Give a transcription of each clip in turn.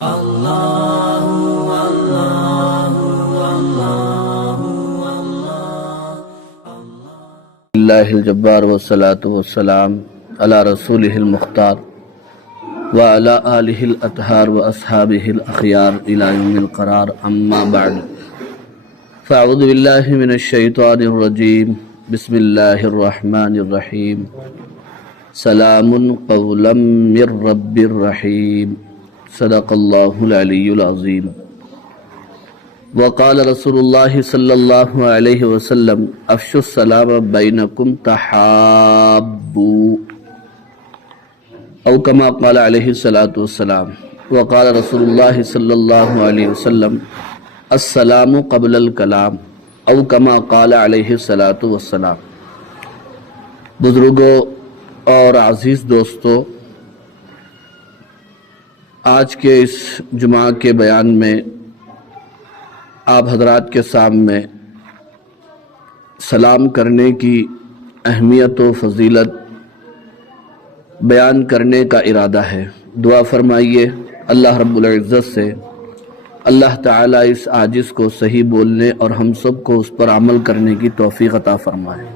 اللہ الجبار والصلاة والسلام علی رسولہ المختار وعلی آلہ الاطہار واصحابہ الاخیار الی یوم القرار اما بعد فاعوذ باللہ من الشیطان الرجیم بسم اللہ الرحمن الرحیم سلام قولا من رب الرحیم صدق اللہ العلی العظیم وقال رسول اللہ صلی اللہ علیہ وسلم افشوا السلام بینکم تحابوا او کما قال علیہ الصلاۃ والسلام وقال رسول اللہ صلی اللہ علیہ وسلم السلام قبل الکلام او کما قال علیہ الصلاۃ والسلام۔ بزرگوں اور عزیز دوستو، آج کے اس جمعہ کے بیان میں آپ حضرات کے سامنے سلام کرنے کی اہمیت و فضیلت بیان کرنے کا ارادہ ہے۔ دعا فرمائیے اللہ رب العزت سے اللہ تعالیٰ اس عاجز کو صحیح بولنے اور ہم سب کو اس پر عمل کرنے کی توفیق عطا فرمائے۔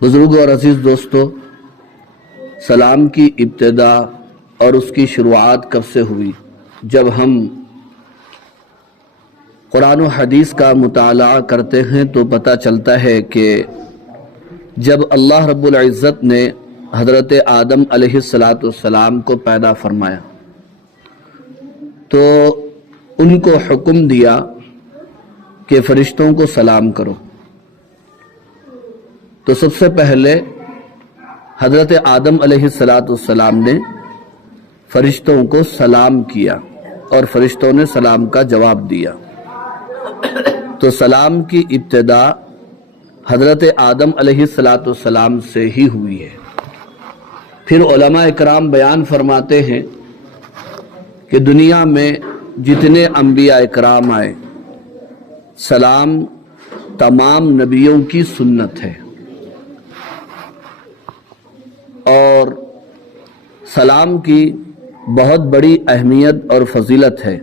بزرگوں اور عزیز دوستو، سلام کی ابتدا اور اس کی شروعات کب سے ہوئی؟ جب ہم قرآن و حدیث کا مطالعہ کرتے ہیں تو پتہ چلتا ہے کہ جب اللہ رب العزت نے حضرت آدم علیہ السلام کو پیدا فرمایا تو ان کو حکم دیا کہ فرشتوں کو سلام کرو۔ تو سب سے پہلے حضرت آدم علیہ السلام نے فرشتوں کو سلام کیا اور فرشتوں نے سلام کا جواب دیا۔ تو سلام کی ابتدا حضرت آدم علیہ السلام سے ہی ہوئی ہے۔ پھر علماء اکرام بیان فرماتے ہیں کہ دنیا میں جتنے انبیاء اکرام آئے، سلام تمام نبیوں کی سنت ہے، اور سلام کی بہت بڑی اہمیت اور فضیلت ہے۔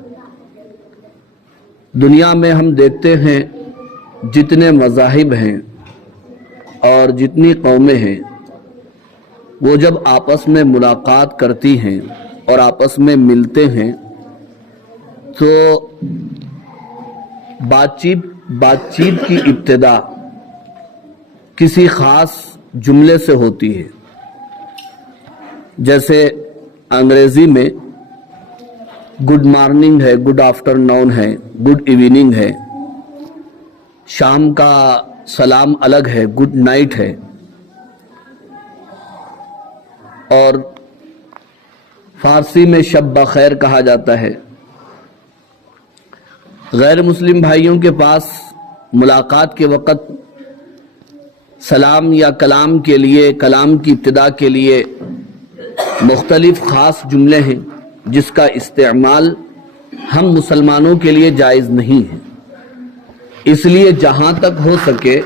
دنیا میں ہم دیکھتے ہیں جتنے مذاہب ہیں اور جتنی قومیں ہیں، وہ جب آپس میں ملاقات کرتی ہیں اور آپس میں ملتے ہیں تو بات چیت کی ابتدا کسی خاص جملے سے ہوتی ہے۔ جیسے انگریزی میں گڈ مارننگ ہے، گڈ آفٹر نون ہے، گڈ ایوننگ ہے، شام کا سلام الگ ہے، گڈ نائٹ ہے، اور فارسی میں شب بخیر کہا جاتا ہے۔ غیر مسلم بھائیوں کے پاس ملاقات کے وقت سلام یا کلام کے لیے، کلام کی ابتدا کے لیے مختلف خاص جملے ہیں جس کا استعمال ہم مسلمانوں کے لیے جائز نہیں ہے۔ اس لیے جہاں تک ہو سکے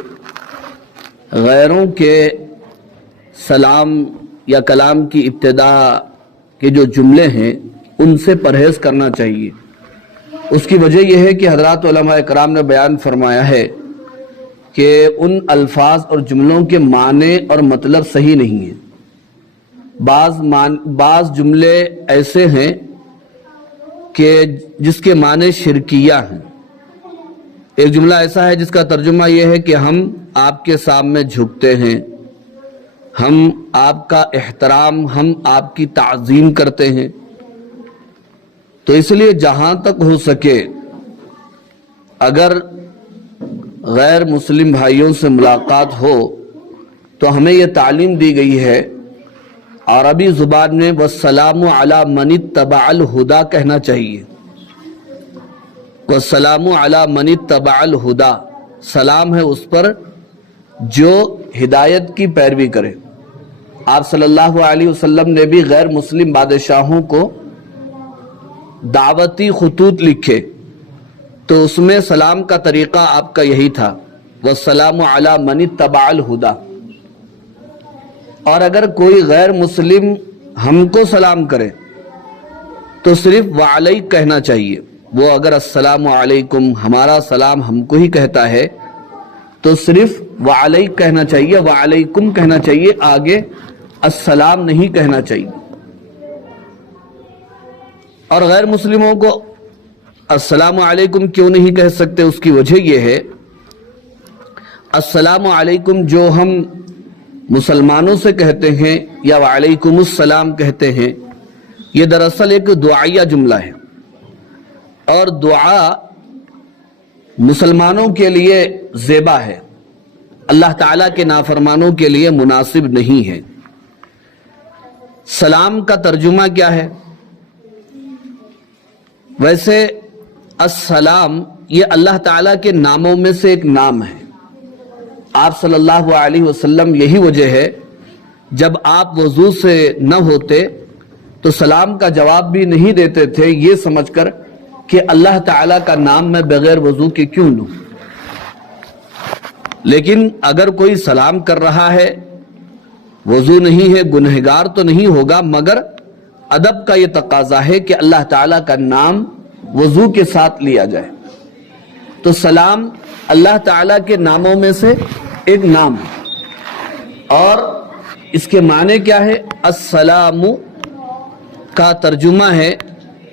غیروں کے سلام یا کلام کی ابتدا کے جو جملے ہیں ان سے پرہیز کرنا چاہیے۔ اس کی وجہ یہ ہے کہ حضرات علماء کرام نے بیان فرمایا ہے کہ ان الفاظ اور جملوں کے معنی اور مطلب صحیح نہیں ہیں۔ بعض جملے ایسے ہیں کہ جس کے معنی شرکیہ ہیں۔ ایک جملہ ایسا ہے جس کا ترجمہ یہ ہے کہ ہم آپ کے سامنے جھکتے ہیں، ہم آپ کا احترام، ہم آپ کی تعظیم کرتے ہیں۔ تو اس لیے جہاں تک ہو سکے اگر غیر مسلم بھائیوں سے ملاقات ہو تو ہمیں یہ تعلیم دی گئی ہے عربی زبان میں والسلام علی من اتبع الہدی کہنا چاہیے۔ والسلام علی من اتبع الہدی، سلام ہے اس پر جو ہدایت کی پیروی کرے۔ آپ صلی اللہ علیہ وسلم نے بھی غیر مسلم بادشاہوں کو دعوتی خطوط لکھے تو اس میں سلام کا طریقہ آپ کا یہی تھا، والسلام علی من اتبع الہدی۔ اور اگر کوئی غیر مسلم ہم کو سلام کرے تو صرف وعلیک کہنا چاہیے. وہ اگر السلام علیکم ہمارا سلام ہم کو ہی کہتا ہے تو صرف وعلیک کہنا چاہیے, وعلیکم کہنا چاہیے, آگے السلام نہیں کہنا چاہیے. اور غیر مسلموں کو السلام علیکم کیوں نہیں کہہ سکتے؟ اس کی وجہ یہ ہے السلام علیکم جو ہم مسلمانوں سے کہتے ہیں یا وعلیکم السلام کہتے ہیں, یہ دراصل ایک دعائیہ جملہ ہے, اور دعا مسلمانوں کے لیے زیبا ہے, اللہ تعالیٰ کے نافرمانوں کے لیے مناسب نہیں ہے. سلام کا ترجمہ کیا ہے؟ ویسے السلام یہ اللہ تعالیٰ کے ناموں میں سے ایک نام ہے. آپ صلی اللہ علیہ وسلم یہی وجہ ہے جب آپ وضو سے نہ ہوتے تو سلام کا جواب بھی نہیں دیتے تھے, یہ سمجھ کر کہ اللہ تعالیٰ کا نام میں بغیر وضو کے کیوں لوں. لیکن اگر کوئی سلام کر رہا ہے, وضو نہیں ہے, گنہگار تو نہیں ہوگا, مگر ادب کا یہ تقاضا ہے کہ اللہ تعالیٰ کا نام وضو کے ساتھ لیا جائے. تو سلام اللہ تعالیٰ کے ناموں میں سے ایک نام ہے, اور اس کے معنی کیا ہے؟ السلام کا ترجمہ ہے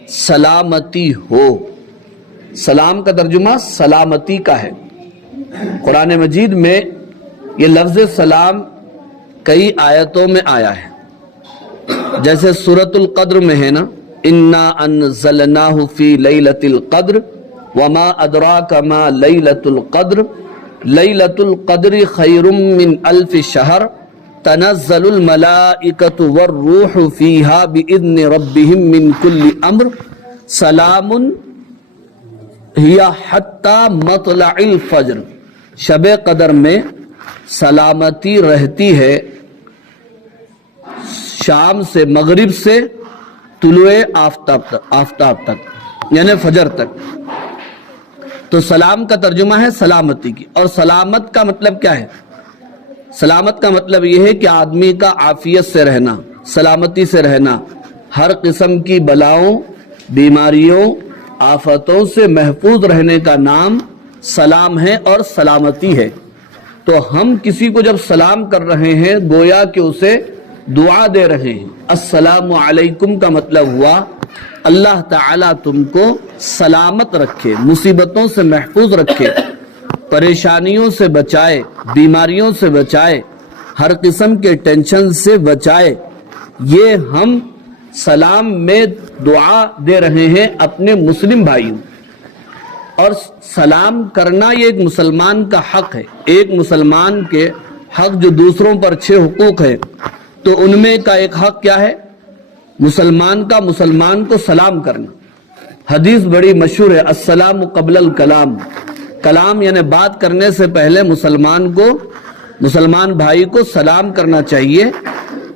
سلامتی ہو. سلام کا ترجمہ سلامتی کا ہے. قرآن مجید میں یہ لفظ سلام کئی آیتوں میں آیا ہے, جیسے سورۃ القدر میں ہے نا, انا انزلناہ فی لیلۃ القدر وما ادراک ما لیلۃ القدر لیلۃ القدر خیر من الف شہر تنزل الملائکۃ والروح فیہا باذن ربہم من کل امر سلام ہی حتی مطلع الفجر. شب قدر میں سلامتی رہتی ہے شام سے, مغرب سے طلوع آفتاب تک, یعنی فجر تک. تو سلام کا ترجمہ ہے سلامتی کی. اور سلامت کا مطلب کیا ہے؟ سلامت کا مطلب یہ ہے کہ آدمی کا عافیت سے رہنا, سلامتی سے رہنا, ہر قسم کی بلاؤں, بیماریوں, آفتوں سے محفوظ رہنے کا نام سلام ہے اور سلامتی ہے. تو ہم کسی کو جب سلام کر رہے ہیں گویا کہ اسے دعا دے رہے ہیں. السلام علیکم کا مطلب ہوا اللہ تعالیٰ تم کو سلامت رکھے, مصیبتوں سے محفوظ رکھے, پریشانیوں سے بچائے, بیماریوں سے بچائے, ہر قسم کے ٹینشن سے بچائے. یہ ہم سلام میں دعا دے رہے ہیں اپنے مسلم بھائیوں. اور سلام کرنا یہ ایک مسلمان کا حق ہے. ایک مسلمان کے حق جو دوسروں پر 6 حقوق ہے, تو ان میں کا ایک حق کیا ہے؟ مسلمان کا مسلمان کو سلام کرنا. حدیث بڑی مشہور ہے, السلام قبل الکلام. کلام یعنی بات کرنے سے پہلے مسلمان بھائی کو سلام کرنا چاہیے.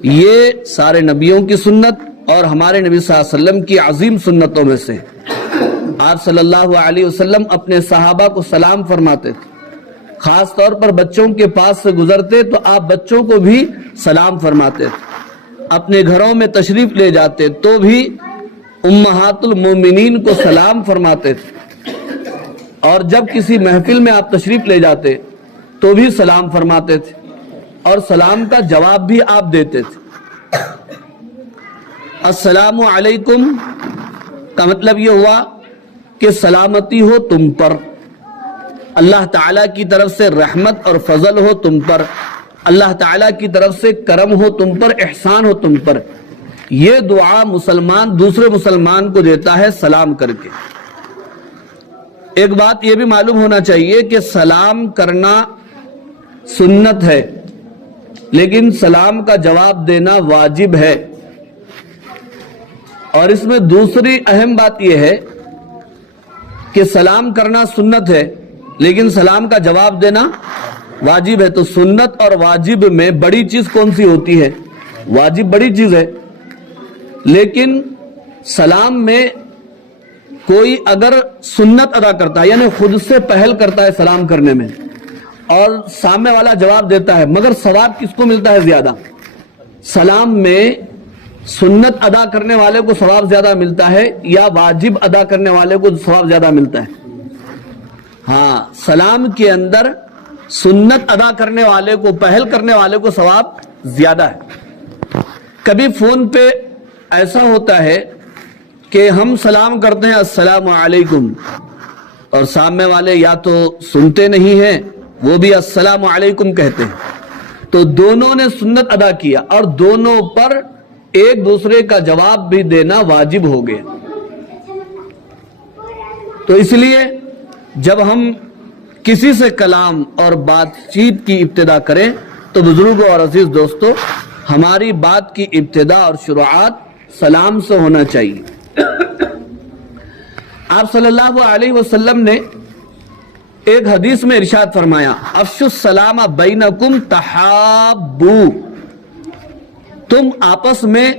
یہ سارے نبیوں کی سنت اور ہمارے نبی صلی اللہ علیہ وسلم کی عظیم سنتوں میں سے. آپ صلی اللہ علیہ وسلم اپنے صحابہ کو سلام فرماتے تھے. خاص طور پر بچوں کے پاس سے گزرتے تو آپ بچوں کو بھی سلام فرماتے تھے. اپنے گھروں میں تشریف لے جاتے تو بھی امہات المومنین کو سلام فرماتے تھے. اور جب کسی محفل میں آپ تشریف لے جاتے تو بھی سلام فرماتے تھے, اور سلام کا جواب بھی آپ دیتے تھے. السلام علیکم کا مطلب یہ ہوا کہ سلامتی ہو تم پر, اللہ تعالیٰ کی طرف سے رحمت اور فضل ہو تم پر, اللہ تعالیٰ کی طرف سے کرم ہو تم پر, احسان ہو تم پر. یہ دعا مسلمان دوسرے مسلمان کو دیتا ہے سلام کر کے. ایک بات یہ بھی معلوم ہونا چاہیے کہ سلام کرنا سنت ہے, لیکن سلام کا جواب دینا واجب ہے. اور اس میں دوسری اہم بات یہ ہے کہ سلام کرنا سنت ہے لیکن سلام کا جواب دینا واجب ہے. تو سنت اور واجب میں بڑی چیز کون سی ہوتی ہے؟ واجب بڑی چیز ہے, لیکن سلام میں کوئی اگر سنت ادا کرتا ہے یعنی خود سے پہل کرتا ہے سلام کرنے میں اور سامنے والا جواب دیتا ہے, مگر ثواب کس کو ملتا ہے زیادہ؟ سلام میں سنت ادا کرنے والے کو ثواب زیادہ ملتا ہے یا واجب ادا کرنے والے کو ثواب زیادہ ملتا ہے؟ ہاں، سلام کے اندر سنت ادا کرنے والے کو، پہل کرنے والے کو ثواب زیادہ ہے۔ کبھی فون پہ ایسا ہوتا ہے کہ ہم سلام کرتے ہیں السلام علیکم، اور سامنے والے یا تو سنتے نہیں ہیں، وہ بھی السلام علیکم کہتے ہیں، تو دونوں نے سنت ادا کیا اور دونوں پر ایک دوسرے کا جواب بھی دینا واجب ہو گیا۔ تو اس لیے جب ہم کسی سے کلام اور بات چیت کی ابتدا کریں تو بزرگوں اور عزیز دوستو، ہماری بات کی ابتدا اور شروعات سلام سے ہونا چاہیے۔ آپ صلی اللہ علیہ وسلم نے ایک حدیث میں ارشاد فرمایا، افشوا السلام بینکم تحابو، تم آپس میں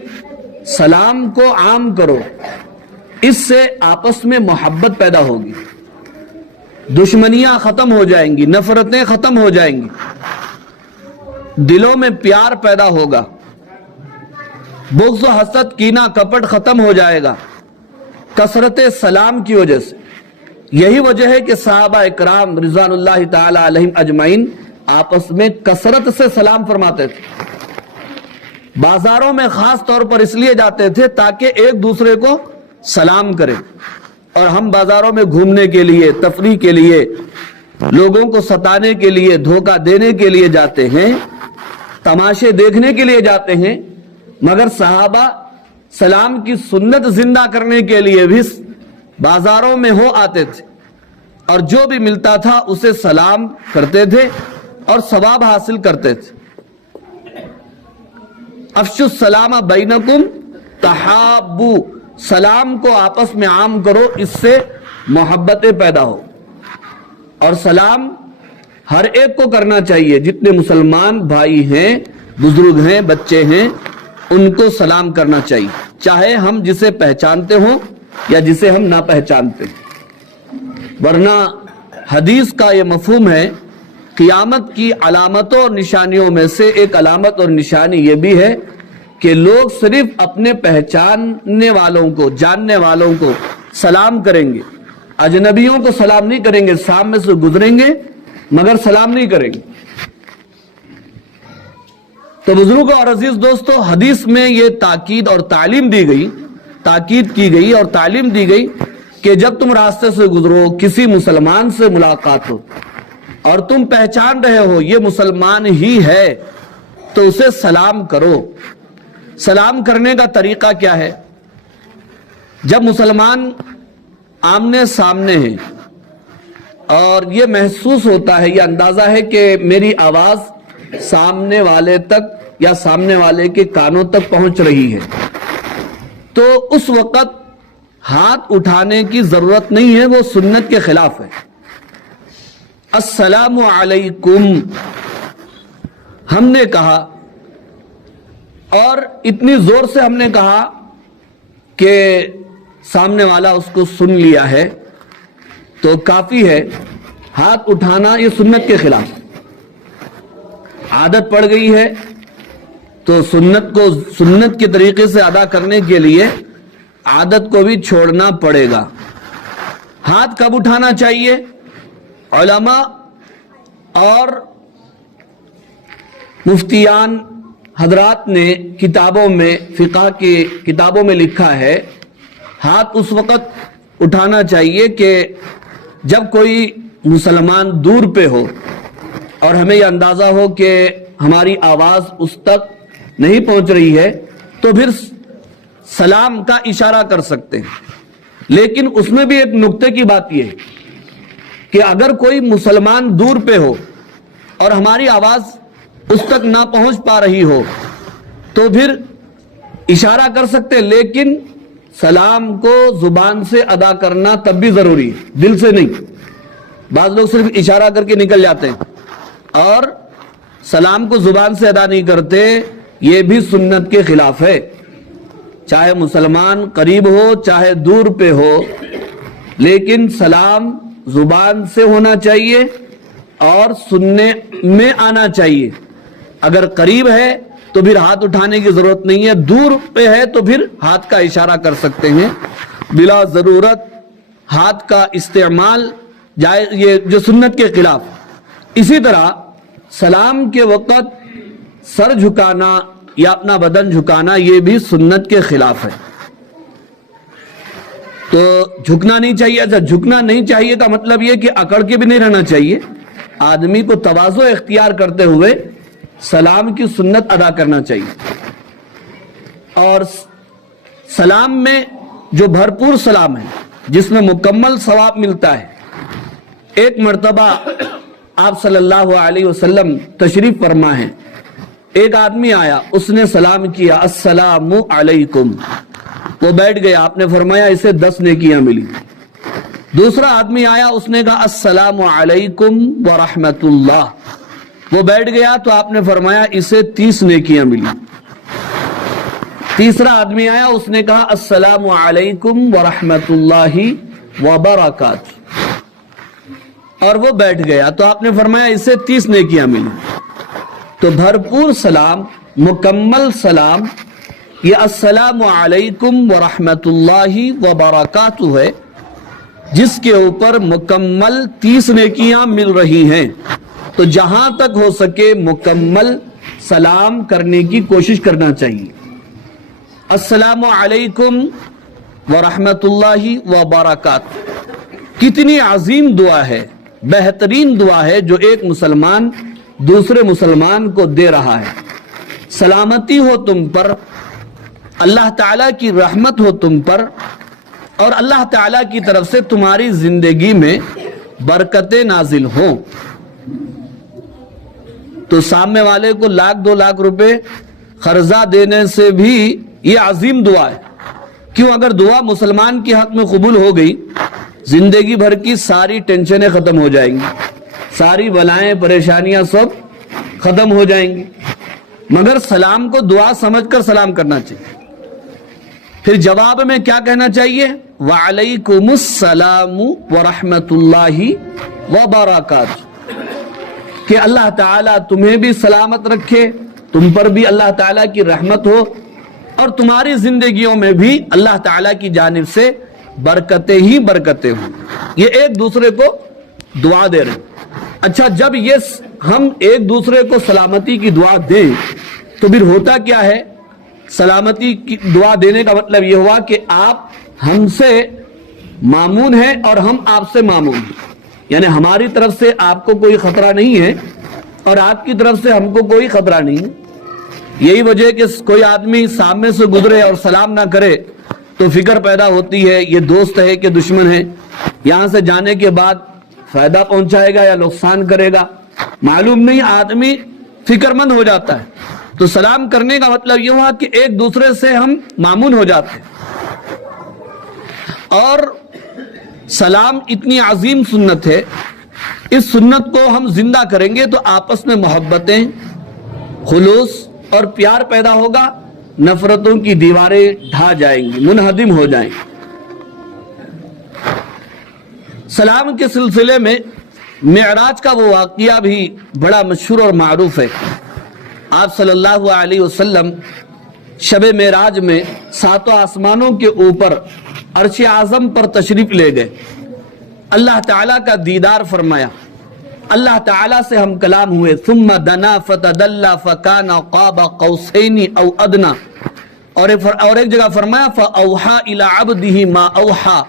سلام کو عام کرو، اس سے آپس میں محبت پیدا ہوگی، دشمنیاں ختم ہو جائیں گی، نفرتیں ختم ہو جائیں گی، دلوں میں پیار پیدا ہوگا، بغض و حسد کینہ کپٹ ختم ہو جائے گا کثرت سلام کی وجہ سے۔ یہی وجہ ہے کہ صحابہ اکرام رضوان اللہ تعالی علیہم اجمعین آپس میں کثرت سے سلام فرماتے تھے۔ بازاروں میں خاص طور پر اس لیے جاتے تھے تاکہ ایک دوسرے کو سلام کریں، اور ہم بازاروں میں گھومنے کے لیے، تفریح کے لیے، لوگوں کو ستانے کے لیے، دھوکہ دینے کے لیے جاتے ہیں، تماشے دیکھنے کے لیے جاتے ہیں، مگر صحابہ سلام کی سنت زندہ کرنے کے لیے بھی بازاروں میں ہو آتے تھے، اور جو بھی ملتا تھا اسے سلام کرتے تھے اور ثواب حاصل کرتے تھے۔ افشوا السلام بینکم تحابو، سلام کو آپس میں عام کرو، اس سے محبتیں پیدا ہو، اور سلام ہر ایک کو کرنا چاہیے، جتنے مسلمان بھائی ہیں، بزرگ ہیں، بچے ہیں، ان کو سلام کرنا چاہیے، چاہے ہم جسے پہچانتے ہوں یا جسے ہم نہ پہچانتے ہیں۔ ورنہ حدیث کا یہ مفہوم ہے، قیامت کی علامتوں اور نشانیوں میں سے ایک علامت اور نشانی یہ بھی ہے کہ لوگ صرف اپنے پہچاننے والوں کو، جاننے والوں کو سلام کریں گے، اجنبیوں کو سلام نہیں کریں گے، سامنے سے گزریں گے مگر سلام نہیں کریں گے۔ تو بزرگوں اور عزیز دوستو، حدیث میں یہ تاکید اور تعلیم دی گئی، تاکید کی گئی اور تعلیم دی گئی کہ جب تم راستے سے گزرو، کسی مسلمان سے ملاقات ہو اور تم پہچان رہے ہو یہ مسلمان ہی ہے، تو اسے سلام کرو۔ سلام کرنے کا طریقہ کیا ہے؟ جب مسلمان آمنے سامنے ہیں اور یہ محسوس ہوتا ہے، یہ اندازہ ہے کہ میری آواز سامنے والے تک یا سامنے والے کے کانوں تک پہنچ رہی ہے، تو اس وقت ہاتھ اٹھانے کی ضرورت نہیں ہے، وہ سنت کے خلاف ہے۔ السلام علیکم ہم نے کہا، اور اتنی زور سے ہم نے کہا کہ سامنے والا اس کو سن لیا ہے، تو کافی ہے۔ ہاتھ اٹھانا یہ سنت کے خلاف، عادت پڑ گئی ہے تو سنت کو سنت کے طریقے سے ادا کرنے کے لیے عادت کو بھی چھوڑنا پڑے گا۔ ہاتھ کب اٹھانا چاہیے؟ علماء اور مفتیان حضرات نے کتابوں میں، فقہ کی کتابوں میں لکھا ہے، ہاتھ اس وقت اٹھانا چاہیے کہ جب کوئی مسلمان دور پہ ہو اور ہمیں یہ اندازہ ہو کہ ہماری آواز اس تک نہیں پہنچ رہی ہے، تو پھر سلام کا اشارہ کر سکتے ہیں۔ لیکن اس میں بھی ایک نقطے کی بات یہ ہے کہ اگر کوئی مسلمان دور پہ ہو اور ہماری آواز اس تک نہ پہنچ پا رہی ہو تو پھر اشارہ کر سکتے، لیکن سلام کو زبان سے ادا کرنا تب بھی ضروری ہے، دل سے نہیں۔ بعض لوگ صرف اشارہ کر کے نکل جاتے ہیں اور سلام کو زبان سے ادا نہیں کرتے، یہ بھی سنت کے خلاف ہے۔ چاہے مسلمان قریب ہو چاہے دور پہ ہو، لیکن سلام زبان سے ہونا چاہیے اور سننے میں آنا چاہیے۔ اگر قریب ہے تو پھر ہاتھ اٹھانے کی ضرورت نہیں ہے، دور پہ ہے تو پھر ہاتھ کا اشارہ کر سکتے ہیں، بلا ضرورت ہاتھ کا استعمال جائز، یہ جو سنت کے خلاف۔ اسی طرح سلام کے وقت سر جھکانا یا اپنا بدن جھکانا یہ بھی سنت کے خلاف ہے، تو جھکنا نہیں چاہیے۔ اچھا، جھکنا نہیں چاہیے کا مطلب یہ کہ اکڑ کے بھی نہیں رہنا چاہیے، آدمی کو تواضع اختیار کرتے ہوئے سلام کی سنت ادا کرنا چاہیے۔ اور سلام میں جو بھرپور سلام ہے جس میں مکمل ثواب ملتا ہے، ایک مرتبہ آپ صلی اللہ علیہ وسلم تشریف فرما ہے، ایک آدمی آیا، اس نے سلام کیا، السلام علیکم، وہ بیٹھ گیا، آپ نے فرمایا اسے 10 نیکیاں ملی۔ دوسرا آدمی آیا، اس نے کہا السلام علیکم ورحمۃ اللہ، وہ بیٹھ گیا تو آپ نے فرمایا اسے 30 نیکیاں ملی۔ تیسرا آدمی آیا، اس نے کہا السلام علیکم ورحمۃ اللہ وبرکاتہ، اور وہ بیٹھ گیا تو آپ نے فرمایا اسے 30 نیکیاں ملی۔ تو بھرپور سلام، مکمل سلام، یہ السلام علیکم ورحمۃ اللہ وبرکاتہ ہے، جس کے اوپر مکمل 30 نیکیاں مل رہی ہیں۔ تو جہاں تک ہو سکے مکمل سلام کرنے کی کوشش کرنا چاہیے۔ السلام علیکم ورحمۃ اللہ وبرکاتہ کتنی عظیم دعا ہے، بہترین دعا ہے جو ایک مسلمان دوسرے مسلمان کو دے رہا ہے۔ سلامتی ہو تم پر، اللہ تعالیٰ کی رحمت ہو تم پر، اور اللہ تعالیٰ کی طرف سے تمہاری زندگی میں برکتیں نازل ہوں۔ تو سامنے والے کو 1,00,000 2,00,000 روپے قرضہ دینے سے بھی یہ عظیم دعا ہے۔ کیوں؟ اگر دعا مسلمان کے حق میں قبول ہو گئی، زندگی بھر کی ساری ٹینشنیں ختم ہو جائیں گی، ساری بلائیں پریشانیاں سب ختم ہو جائیں گی۔ مگر سلام کو دعا سمجھ کر سلام کرنا چاہیے۔ پھر جواب میں کیا کہنا چاہیے؟ وعلیکم السلام ورحمۃ اللہ وبرکاتہ، کہ اللہ تعالیٰ تمہیں بھی سلامت رکھے، تم پر بھی اللہ تعالیٰ کی رحمت ہو، اور تمہاری زندگیوں میں بھی اللہ تعالیٰ کی جانب سے برکتیں ہی برکتیں ہوں۔ یہ ایک دوسرے کو دعا دے رہے ہیں۔ اچھا، جب یہ ہم ایک دوسرے کو سلامتی کی دعا دیں تو پھر ہوتا کیا ہے؟ سلامتی کی دعا دینے کا مطلب یہ ہوا کہ آپ ہم سے مامون ہیں اور ہم آپ سے مامون ہیں، یعنی ہماری طرف سے آپ کو کوئی خطرہ نہیں ہے اور آپ کی طرف سے ہم کو کوئی خطرہ نہیں ہے۔ یہی وجہ کہ کوئی آدمی سامنے سے گزرے اور سلام نہ کرے تو فکر پیدا ہوتی ہے، یہ دوست ہے کہ دشمن ہے، یہاں سے جانے کے بعد فائدہ پہنچائے گا یا نقصان کرے گا، معلوم نہیں، آدمی فکر مند ہو جاتا ہے۔ تو سلام کرنے کا مطلب یہ ہوا کہ ایک دوسرے سے ہم مامون ہو جاتے ہیں۔ اور سلام اتنی عظیم سنت ہے، اس سنت کو ہم زندہ کریں گے تو آپس میں محبتیں، خلوص اور پیار پیدا ہوگا، نفرتوں کی دیواریں ڈھا جائیں گی، منہدم ہو جائیں گی۔ سلام کے سلسلے میں معراج کا وہ واقعہ بھی بڑا مشہور اور معروف ہے۔ آپ صلی اللہ علیہ وسلم شب معراج میں 7 آسمانوں کے اوپر عرش اعظم پر تشریف لے گئے، اللہ تعالیٰ کا دیدار فرمایا، اللہ تعالیٰ سے ہم کلام ہوئے۔ ثم دنا فتدلى فكان قاب قوسين او ادنى، اور ایک جگہ فرمایا فاوحى الى عبده ما اوحى،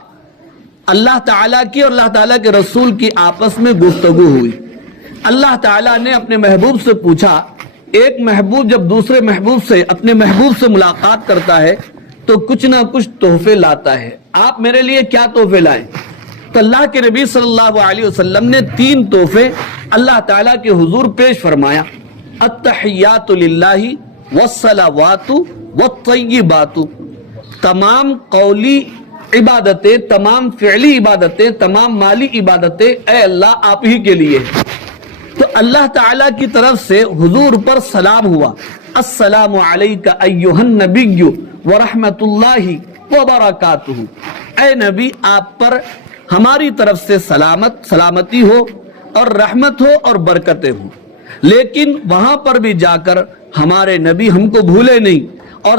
اللہ تعالیٰ کی اور اللہ تعالیٰ کے رسول کی آپس میں گفتگو ہوئی۔ اللہ تعالیٰ نے اپنے محبوب سے پوچھا، ایک محبوب جب دوسرے محبوب سے، اپنے محبوب سے ملاقات کرتا ہے تو کچھ نہ کچھ تحفے لاتا ہے، آپ میرے لیے کیا تحفے لائیں؟ تو اللہ کے نبی صلی اللہ علیہ وسلم نے 3 تحفے اللہ تعالیٰ کے حضور پیش فرمایا، التحیات للہ والصلوات والطیبات، تمام قولی عبادتیں، تمام فعلی عبادتیں، تمام مالی عبادتیں اے اللہ آپ ہی کے لیے۔ تو اللہ تعالیٰ کی طرف سے حضور پر سلام ہوا، السلام علیک ایھا النبی ورحمۃ اللہ وبرکاتہ، اے نبی آپ پر ہماری طرف سے سلامتی ہو اور رحمت ہو اور برکتیں ہوں۔ لیکن وہاں پر بھی جا کر ہمارے نبی ہم کو بھولے نہیں، اور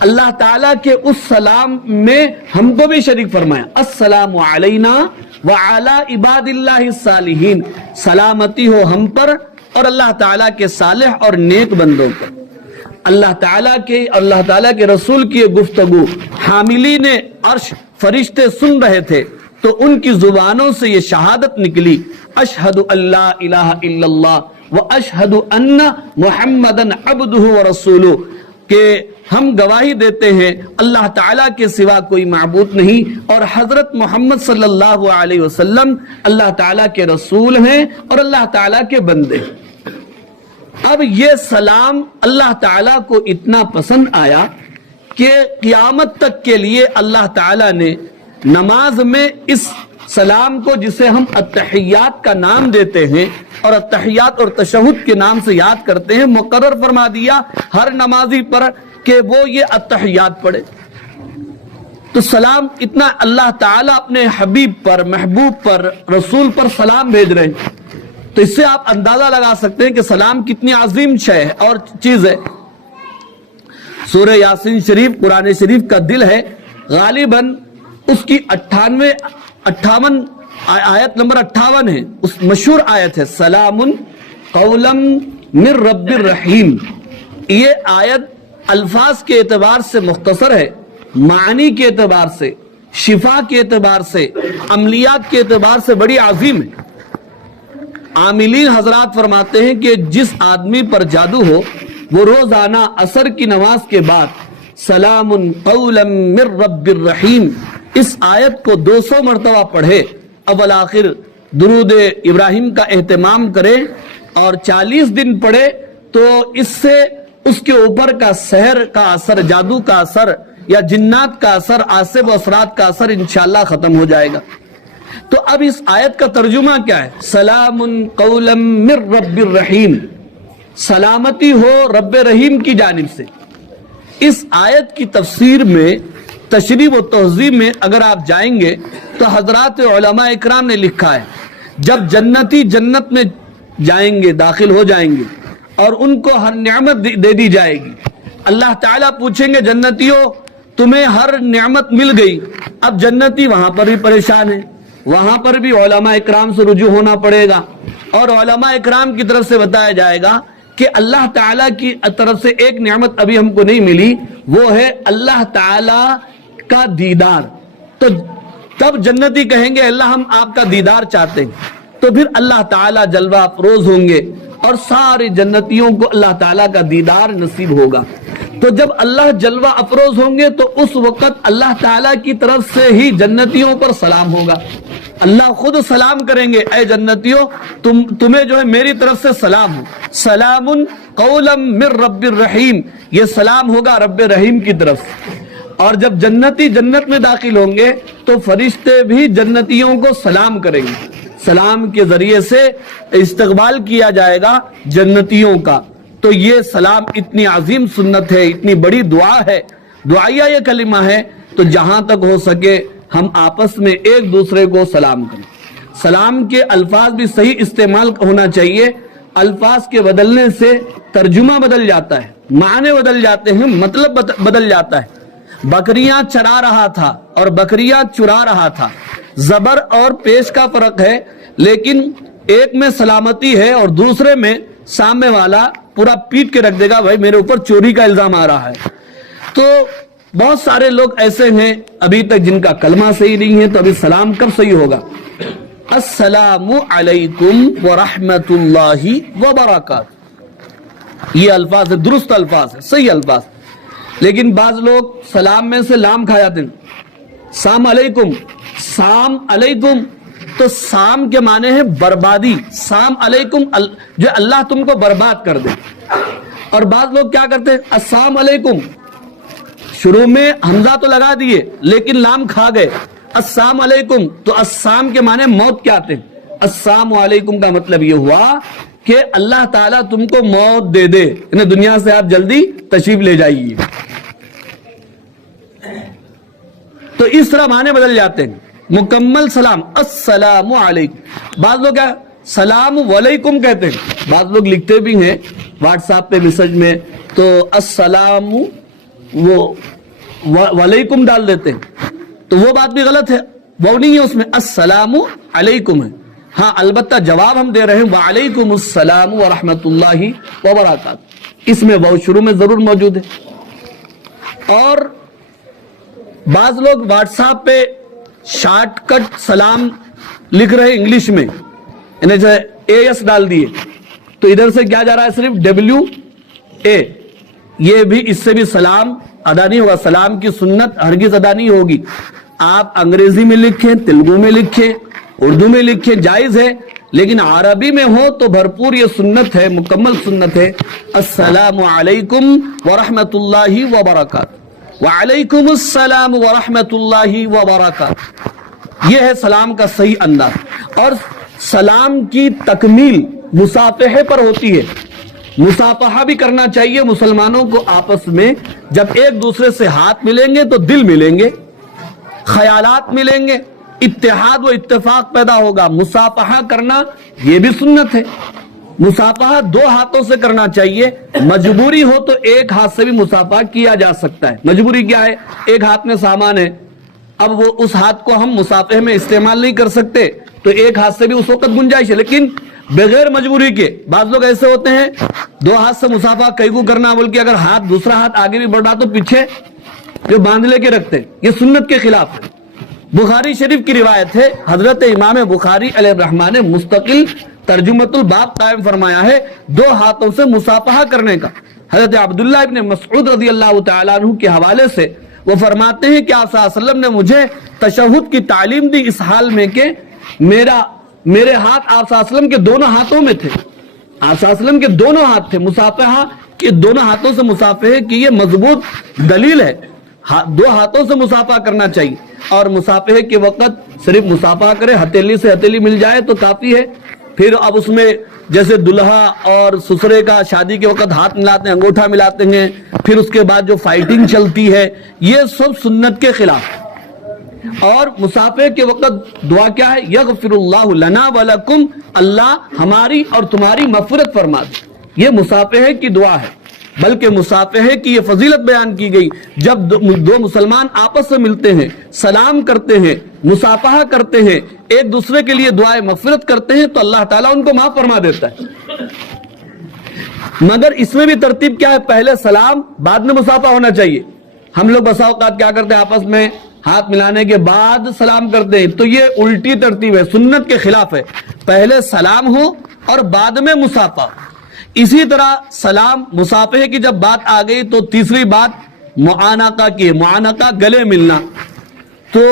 اللہ تعالیٰ کے اس سلام میں ہم کو بھی شریک فرمایا، السلام علینا وعلی عباد اللہ الصالحین، سلامتی ہو ہم پر اور اللہ تعالیٰ کے صالح اور نیک بندوں پر۔ اللہ تعالیٰ کے رسول کی گفتگو حاملین عرش فرشتے سن رہے تھے تو ان کی زبانوں سے یہ شہادت نکلی، اشہد اللہ الہ الا اللہ واشہد ان محمدً عبدہ ورسولہ، کہ ہم گواہی دیتے ہیں اللہ تعالیٰ کے سوا کوئی معبود نہیں اور حضرت محمد صلی اللہ علیہ وسلم اللہ تعالیٰ کے رسول ہیں اور اللہ تعالیٰ کے بندے ہیں۔ اب یہ سلام اللہ تعالیٰ کو اتنا پسند آیا کہ قیامت تک کے لیے اللہ تعالیٰ نے نماز میں اس سلام کو، جسے ہم التحیات کا نام دیتے ہیں اور التحیات اور تشہد کے نام سے یاد کرتے ہیں، مقرر فرما دیا ہر نمازی پر کہ وہ یہ التحیات پڑھے۔ تو سلام اتنا اللہ تعالیٰ اپنے حبیب پر، محبوب پر، رسول پر سلام بھیج رہے ہیں، تو اس سے آپ اندازہ لگا سکتے ہیں کہ سلام کتنی عظیم شے ہے اور چیز ہے۔ سورہ یاسین شریف قرآن شریف کا دل ہے، غالباً اس کی 58 آیت نمبر 58 ہے، اس مشہور آیت ہے سلام قولا من رب الرحیم۔ یہ آیت الفاظ کے اعتبار سے مختصر ہے، معنی کے اعتبار سے، شفا کے اعتبار سے، عملیات کے اعتبار سے بڑی عظیم ہے۔ عاملین حضرات فرماتے ہیں کہ جس آدمی پر جادو ہو وہ روزانہ عصر کی نماز کے بعد سلام قولا من رب الرحیم اس آیت کو 200 مرتبہ پڑھے، اول آخر درود ابراہیم کا اہتمام کرے اور 40 دن پڑھے، تو اس سے اس کے اوپر کا سحر کا اثر، جادو کا اثر یا جنات کا اثر، عاصب و اثرات کا اثر انشاءاللہ ختم ہو جائے گا۔ تو اب اس آیت کا ترجمہ کیا ہے؟ سلام قولا من رب الرحیم، سلامتی ہو رب رحیم کی جانب سے۔ اس آیت کی تفسیر میں، تشریح و تہذیب میں اگر آپ جائیں گے تو حضرات علماء اکرام نے لکھا ہے جب جنتی جنت میں جائیں گے، داخل ہو جائیں گے اور ان کو ہر نعمت دے دی جائے گی، اللہ تعالیٰ پوچھیں گے جنتیوں تمہیں ہر نعمت مل گئی، اب جنتی وہاں پر بھی پریشان ہے، وہاں پر بھی علماء اکرام سے رجوع ہونا پڑے گا اور علماء اکرام کی طرف سے بتایا جائے گا کہ اللہ تعالیٰ کی طرف سے ایک نعمت ابھی ہم کو نہیں ملی، وہ ہے اللہ تعالیٰ کا دیدار۔ تو تب جنتی کہیں گے اللہ ہم آپ کا دیدار چاہتے ہیں، تو پھر اللہ تعالیٰ جلوہ افروز ہوں گے اور سارے جنتیوں کو اللہ تعالیٰ کا دیدار نصیب ہوگا۔ تو جب اللہ جلوہ افروز ہوں گے تو اس وقت اللہ تعالیٰ کی طرف سے ہی جنتیوں پر سلام ہوگا، اللہ خود سلام کریں گے، اے جنتیوں تمہیں جو ہے میری طرف سے سلام ہو، سلام قولا من رب الرحیم، یہ سلام ہوگا رب رحیم کی طرف سے۔ اور جب جنتی جنت میں داخل ہوں گے تو فرشتے بھی جنتیوں کو سلام کریں گے، سلام کے ذریعے سے استقبال کیا جائے گا جنتیوں کا۔ تو یہ سلام اتنی عظیم سنت ہے، اتنی بڑی دعا ہے، دعائیہ یہ کلمہ ہے، تو جہاں تک ہو سکے ہم آپس میں ایک دوسرے کو سلام کریں۔ سلام کے الفاظ بھی صحیح استعمال ہونا چاہیے، الفاظ کے بدلنے سے ترجمہ بدل جاتا ہے، معنی بدل جاتے ہیں، مطلب بدل جاتا ہے۔ بکریاں چرا رہا تھا اور بکریاں چرا رہا تھا، زبر اور پیش کا فرق ہے، لیکن ایک میں سلامتی ہے اور دوسرے میں سامنے والا پورا پیٹ کے رکھ دے گا، بھائی میرے اوپر چوری کا الزام آ رہا ہے۔ تو بہت سارے لوگ ایسے ہیں ابھی تک جن کا کلمہ صحیح نہیں ہے، تو ابھی سلام کب صحیح ہوگا؟ السلام علیکم ورحمۃ اللہ وبرکاتہ، یہ الفاظ ہے، درست الفاظ ہے، صحیح الفاظ۔ لیکن بعض لوگ سلام میں سے لام کھا جاتے ہیں، سلام علیکم، سلام علیکم، تو سام کے معنی ہے بربادی، سلام علیکم جو اللہ تم کو برباد کر دے۔ اور بعض لوگ کیا کرتے ہیں، السلام علیکم، شروع میں حمزہ تو لگا دیے لیکن لام کھا گئے، السلام علیکم، تو السلام کے معنی موت کیا آتے ہیں، السلام علیکم کا مطلب یہ ہوا کہ اللہ تعالیٰ تم کو موت دے دے، یعنی دنیا سے آپ جلدی تشریف لے جائیے۔ تو اس طرح معنی بدل جاتے ہیں، مکمل سلام السلام علیکم، بعض لوگ کیا سلام علیکم کہتے ہیں، بعض لوگ لکھتے بھی ہیں واٹس ایپ پہ میسج میں تو السلام وہ وعلیکم ڈال دیتے ہیں، تو وہ بات بھی غلط ہے، وہ نہیں ہے، اس میں السلام علیکم ہے۔ ہاں البتہ جواب ہم دے رہے ہیں وعلیکم السلام ورحمۃ اللہ وبرکاتہ، اس میں وہ شروع میں ضرور موجود ہے۔ اور بعض لوگ واٹس ایپ پہ شارٹ کٹ سلام لکھ رہے انگلش میں، انہیں جو ہے AS ڈال دیے، تو ادھر سے کیا جا رہا ہے صرف WA، یہ بھی اس سے بھی سلام ادا نہیں ہوگا، سلام کی سنت ہرگز ادا نہیں ہوگی۔ آپ انگریزی میں لکھیں، تیلگو میں لکھیں، اردو میں لکھیں، جائز ہے، لیکن عربی میں ہو تو بھرپور یہ سنت ہے، مکمل سنت ہے، السلام علیکم ورحمۃ اللہ وبرکاتہ، وعلیکم السلام ورحمۃ اللہ وبرکاتہ، یہ ہے سلام کا صحیح انداز۔ اور سلام کی تکمیل مصافحے پر ہوتی ہے، مصافحہ بھی کرنا چاہیے مسلمانوں کو آپس میں، جب ایک دوسرے سے ہاتھ ملیں گے تو دل ملیں گے، خیالات ملیں گے، اتحاد و اتفاق پیدا ہوگا۔ مصافحہ کرنا یہ بھی سنت ہے، مصافحہ 2 ہاتھوں سے کرنا چاہیے، مجبوری ہو تو ایک ہاتھ سے بھی مصافحہ کیا جا سکتا ہے۔ مجبوری کیا ہے؟ ایک ہاتھ میں سامان ہے، اب وہ اس ہاتھ کو ہم مصافحے میں استعمال نہیں کر سکتے، تو ایک ہاتھ سے بھی اس وقت گنجائش ہے، لیکن بغیر مجبوری کے بعض لوگ ایسے ہوتے ہیں 2 ہاتھ سے مصافحہ کئی کو کرنا بول کے اگر دوسرا ہاتھ آگے بھی بڑھا تو پیچھے جو باندھ لے کے رکھتے ہیں، یہ سنت کے خلاف ہے۔ بخاری شریف کی روایت ہے، حضرت امام بخاری علیہ الرحمٰن نے مستقل ترجمۃ الباب قائم فرمایا ہے 2 ہاتھوں سے مصافحہ کرنے کا۔ حضرت عبداللہ ابن مسعود رضی اللہ تعالیٰ عنہ کے حوالے سے وہ فرماتے ہیں کہ آپ صلی اللہ علیہ وسلم نے مجھے تشہد کی تعلیم دی اس حال میں کہ میرے ہاتھ آپ صلی اللہ علیہ وسلم کے دونوں ہاتھوں میں تھے، آپ صلی اللہ علیہ وسلم کے دونوں ہاتھ تھے، مصافحہ کہ دونوں ہاتھوں سے مصافحے کی یہ مضبوط دلیل ہے، 2 ہاتھوں سے مصافحہ کرنا چاہیے، اور مصافحے کے وقت صرف مصافحہ کرے، ہتھیلی سے ہتھیلی مل جائے تو کافی ہے۔ پھر اب اس میں جیسے دلہا اور سسرے کا شادی کے وقت ہاتھ ملاتے ہیں، انگوٹھا ملاتے ہیں، پھر اس کے بعد جو فائٹنگ چلتی ہے، یہ سب سنت کے خلاف ہے۔ اور مصافحے کے وقت دعا کیا ہے؟ یغفر اللہ لنا ولکم، اللہ ہماری اور تمہاری مغفرت فرما دے، یہ مصافحے کی دعا ہے۔ بلکہ مصافحے کی یہ فضیلت بیان کی گئی، جب 2 مسلمان آپس میں ملتے ہیں، سلام کرتے ہیں، مصافحہ کرتے ہیں، ایک دوسرے کے لیے دعائے مغفرت کرتے ہیں، تو اللہ تعالیٰ ان کو معاف فرما دیتا ہے۔ مگر اس میں بھی ترتیب کیا ہے؟ پہلے سلام، بعد میں مصافحہ ہونا چاہیے۔ ہم لوگ بسا اوقات کیا کرتے ہیں، آپس میں ہاتھ ملانے کے بعد سلام کرتے ہیں، تو یہ الٹی ترتیب ہے، سنت کے خلاف ہے۔ پہلے سلام ہو اور بعد میں مصافحہ۔ اسی طرح سلام مصافحے کی جب بات آ گئی تو تیسری بات معانقہ کی ہے، معانقہ گلے ملنا، تو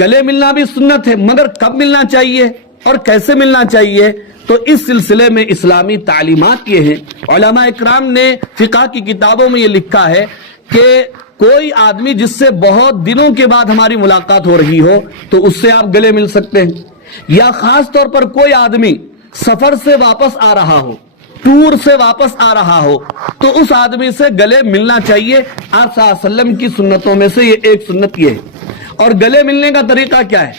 گلے ملنا بھی سنت ہے، مگر کب ملنا چاہیے اور کیسے ملنا چاہیے؟ تو اس سلسلے میں اسلامی تعلیمات یہ ہیں، علماء اکرام نے فقہ کی کتابوں میں یہ لکھا ہے کہ کوئی آدمی جس سے بہت دنوں کے بعد ہماری ملاقات ہو رہی ہو تو اس سے آپ گلے مل سکتے ہیں، یا خاص طور پر کوئی آدمی سفر سے واپس آ رہا ہو، ٹور سے واپس آ رہا ہو، تو اس آدمی سے گلے ملنا چاہیے۔ آپ صلی اللہ علیہ وسلم کی سنتوں میں سے یہ ایک سنت یہ ہے۔ اور گلے ملنے کا طریقہ کیا ہے؟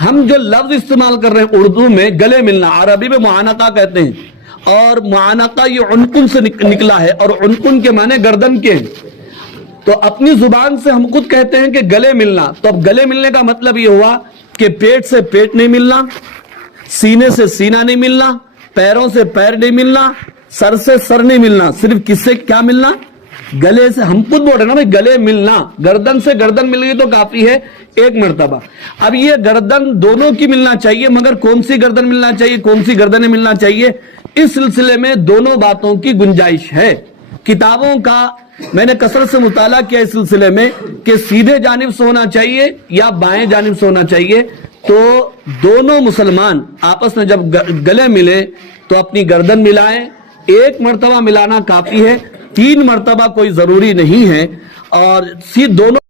ہم جو لفظ استعمال کر رہے ہیں اردو میں گلے ملنا، عربی میں معانقہ کہتے ہیں، اور معانقہ یہ عنقن سے نکلا ہے، اور عنقن کے معنی گردن کے ہیں، تو اپنی زبان سے ہم خود کہتے ہیں کہ گلے ملنا، تو اب گلے ملنے کا مطلب یہ ہوا کہ پیٹ سے پیٹ نہیں ملنا، سینے سے سینہ نہیں ملنا، پیروں سے پیر نہیں ملنا، سر سے سر نہیں ملنا، صرف کس سے کیا ملنا؟ گلے سے۔ ہم خود بول رہے ہیں نا بھائی گلے ملنا، گردن سے گردن مل گئی تو کافی ہے ایک مرتبہ۔ اب یہ گردن دونوں کی ملنا چاہیے، مگر کون سی گردن ملنا چاہیے، کون سی گردنیں ملنا چاہیے، اس سلسلے میں دونوں باتوں کی گنجائش ہے۔ کتابوں کا میں نے کثرت سے مطالعہ کیا اس سلسلے میں کہ سیدھے جانب سے ہونا چاہیے یا بائیں جانب سے ہونا چاہیے، تو دونوں مسلمان آپس میں جب گلے ملے تو اپنی گردن ملائیں، ایک مرتبہ ملانا کافی ہے، 3 مرتبہ کوئی ضروری نہیں ہے، اور دونوں